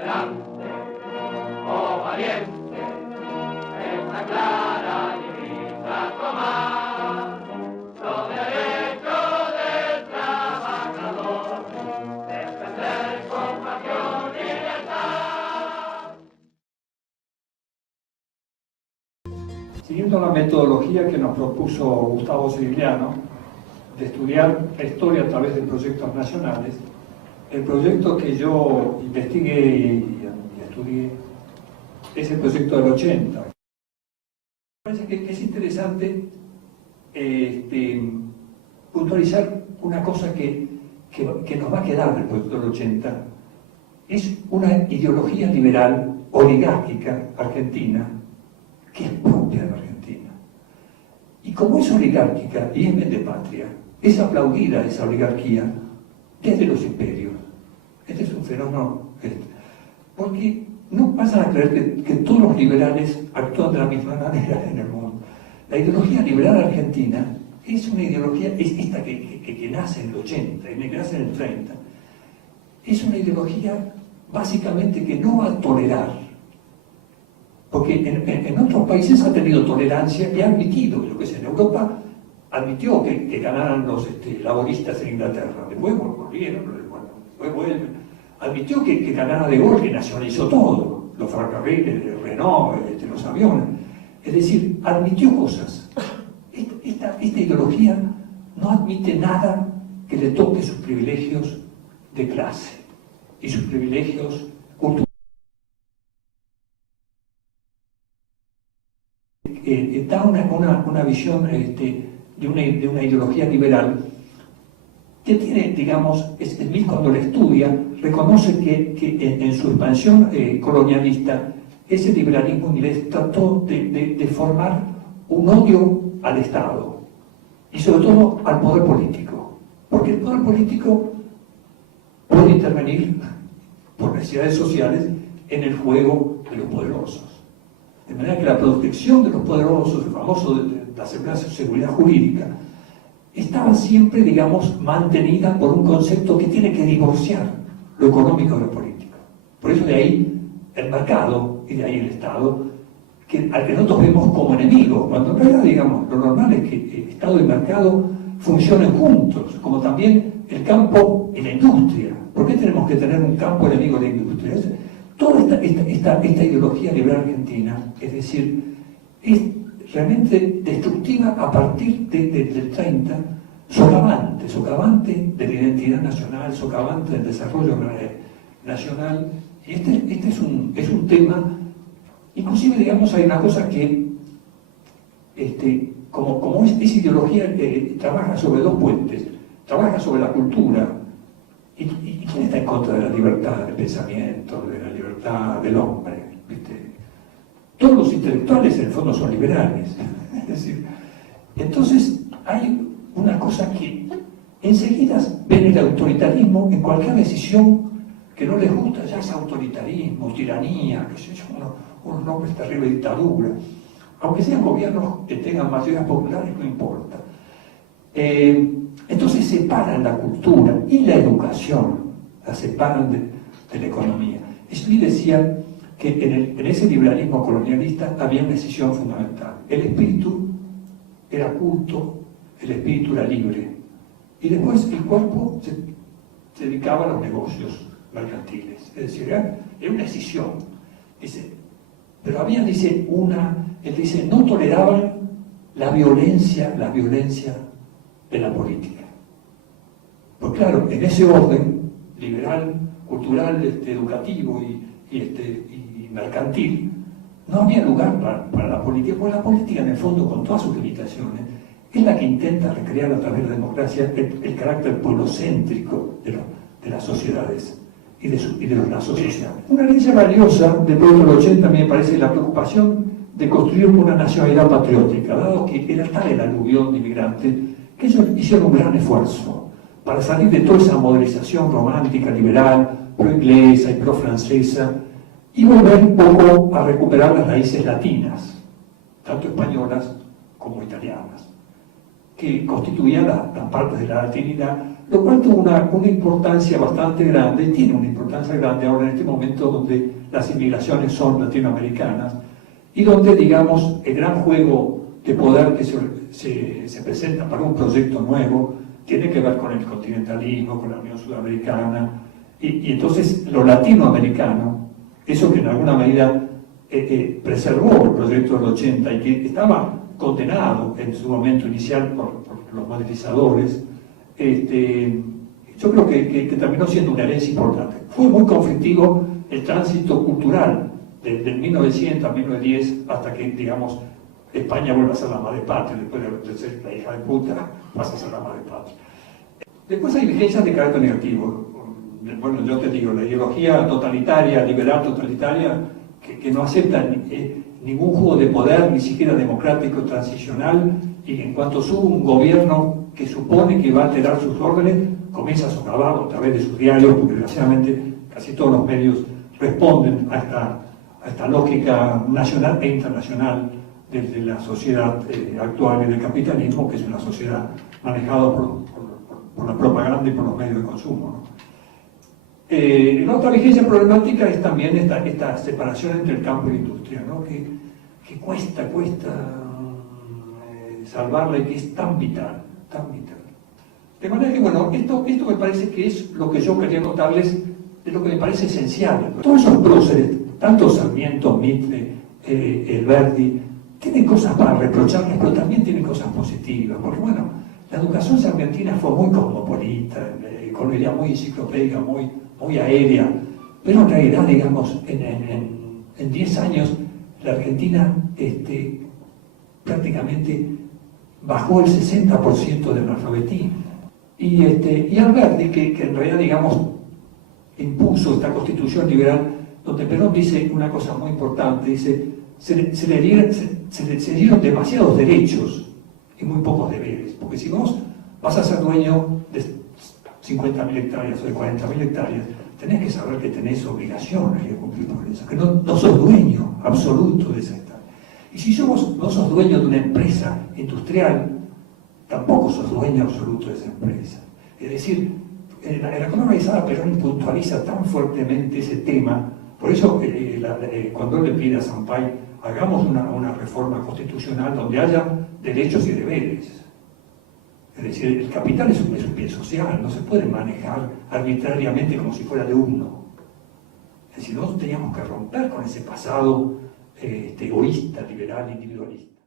adelante, oh valiente, esta clara divisa tomar, los derechos del trabajador, defender con pasión y lealtad. Siguiendo la metodología que nos propuso Gustavo Sirigliano, de estudiar la historia a través de proyectos nacionales, el proyecto que yo investigué y estudié es el proyecto del 80. Me parece que es interesante puntualizar una cosa que nos va a quedar del proyecto del 80. Es una ideología liberal oligárquica argentina que es propia de la Argentina. Y como es oligárquica y es mendepatria, es aplaudida esa oligarquía desde los imperios. Este es un fenómeno, porque no pasan a creer que todos los liberales actúan de la misma manera en el mundo. La ideología liberal argentina es una ideología, es esta que nace en el 80 y que nace en el 30. Es una ideología básicamente que no va a tolerar, porque en otros países ha tenido tolerancia y ha admitido, yo qué sé, en Europa admitió que ganaran los laboristas en Inglaterra, después volvieron, después vuelven. Admitió que ganara De Gaulle, que nacionalizó todo, los ferrocarriles, el Renault, los aviones. Es decir, admitió cosas. Esta ideología no admite nada que le toque sus privilegios de clase y sus privilegios culturales. Da una visión de una ideología liberal que tiene, digamos, Smith cuando la estudia, reconoce que en su expansión colonialista, ese liberalismo inglés trató de formar un odio al Estado y sobre todo al poder político, porque el poder político puede intervenir por necesidades sociales en el juego de los poderosos. De manera que la protección de los poderosos, el famoso de la seguridad jurídica, estaba siempre, digamos, mantenida por un concepto que tiene que divorciar lo económico de lo político. Por eso de ahí el mercado y de ahí el Estado, al que nosotros vemos como enemigos, cuando en realidad, digamos, lo normal es que el Estado y el mercado funcionen juntos, como también el campo y la industria. ¿Por qué tenemos que tener un campo enemigo de la industria? Toda esta ideología liberal argentina, es decir, es realmente destructiva a partir del 30, socavante de la identidad nacional, socavante del desarrollo nacional. Y este es un tema, inclusive, digamos, hay una cosa que, como es ideología que trabaja sobre dos puentes, trabaja sobre la cultura. ¿Y quién está en contra de la libertad de pensamiento, de la libertad del hombre? ¿Viste? Todos los intelectuales en el fondo son liberales. Es decir, entonces hay una cosa que enseguida ven el autoritarismo en cualquier decisión que no les gusta, ya es autoritarismo, tiranía, qué sé yo, unos nombres terribles, dictadura. Aunque sean gobiernos que tengan mayorías populares, no importa. Entonces separan la cultura y la educación, la separan de la economía. Smith decía que en ese liberalismo colonialista había una decisión fundamental. El espíritu era culto, el espíritu era libre. Y después el cuerpo se dedicaba a los negocios mercantiles. Es decir, era una decisión. Dice, pero había, él dice, no toleraban la violencia de la política. Pues claro, en ese orden liberal, cultural, educativo y mercantil, no había lugar para la política, porque la política, en el fondo, con todas sus limitaciones, es la que intenta recrear a través de la democracia el carácter pueblocéntrico de las sociedades y de los lazos sociales. Una herencia valiosa del proyecto del 80 me parece la preocupación de construir una nacionalidad patriótica, dado que era tal el aluvión de inmigrantes que ellos hicieron un gran esfuerzo para salir de toda esa modernización romántica, liberal, pro-inglesa y pro-francesa, y volver un poco a recuperar las raíces latinas, tanto españolas como italianas, que constituían las partes de la latinidad, lo cual tuvo una importancia bastante grande, y tiene una importancia grande ahora en este momento donde las inmigraciones son latinoamericanas, y donde, digamos, el gran juego de poder que se presenta para un proyecto nuevo tiene que ver con el continentalismo, con la Unión Sudamericana, y entonces lo latinoamericano, eso que en alguna medida preservó el proyecto del 80 y que estaba condenado en su momento inicial por los modelizadores, yo creo que terminó siendo una herencia importante. Fue muy conflictivo el tránsito cultural del 1900 a 1910 hasta que, digamos, España vuelve a ser la madre patria, después de ser la hija de puta, pasa a ser la madre patria. Después hay vigencias de carácter negativo. Bueno, yo te digo, la ideología totalitaria, liberal totalitaria, que no acepta ningún juego de poder, ni siquiera democrático, transicional, y en cuanto sube un gobierno que supone que va a alterar sus órdenes, comienza a socavar a través de sus diarios, porque desgraciadamente casi todos los medios responden a esta lógica nacional e internacional de la sociedad actual y del capitalismo, que es una sociedad manejada por la propaganda y por los medios de consumo, ¿no? La otra vigencia problemática es también esta separación entre el campo y la industria, ¿no? que cuesta salvarla y que es tan vital, tan vital. De manera que, bueno, esto me parece que es lo que yo quería notarles, de lo que me parece esencial. Todos esos próceres, tanto Sarmiento, Mitre, Alberdi, tienen cosas para reprocharles, pero también tienen cosas positivas, porque, bueno, la educación sarmientina fue muy cosmopolita, con una idea muy enciclopédica, muy aérea, pero en realidad, digamos, en 10 años la Argentina prácticamente bajó el 60% del analfabetismo. Y Alberdi, que en realidad, digamos, impuso esta constitución liberal, donde Perón dice una cosa muy importante, dice, se le dieron demasiados derechos y muy pocos deberes, porque si vos vas a ser dueño de 50.000 hectáreas o de 40.000 hectáreas, tenés que saber que tenés obligaciones que cumplir por eso, que no sos dueño absoluto de esa hectárea. Y si vos no sos dueño de una empresa industrial, tampoco sos dueño absoluto de esa empresa. Es decir, en la economía organizada Perón puntualiza tan fuertemente ese tema, por eso cuando él le pide a Sampaio, hagamos una reforma constitucional donde haya derechos y deberes. Es decir, el capital es un bien social, no se puede manejar arbitrariamente como si fuera de uno. Es decir, nosotros teníamos que romper con ese pasado egoísta, liberal, individualista.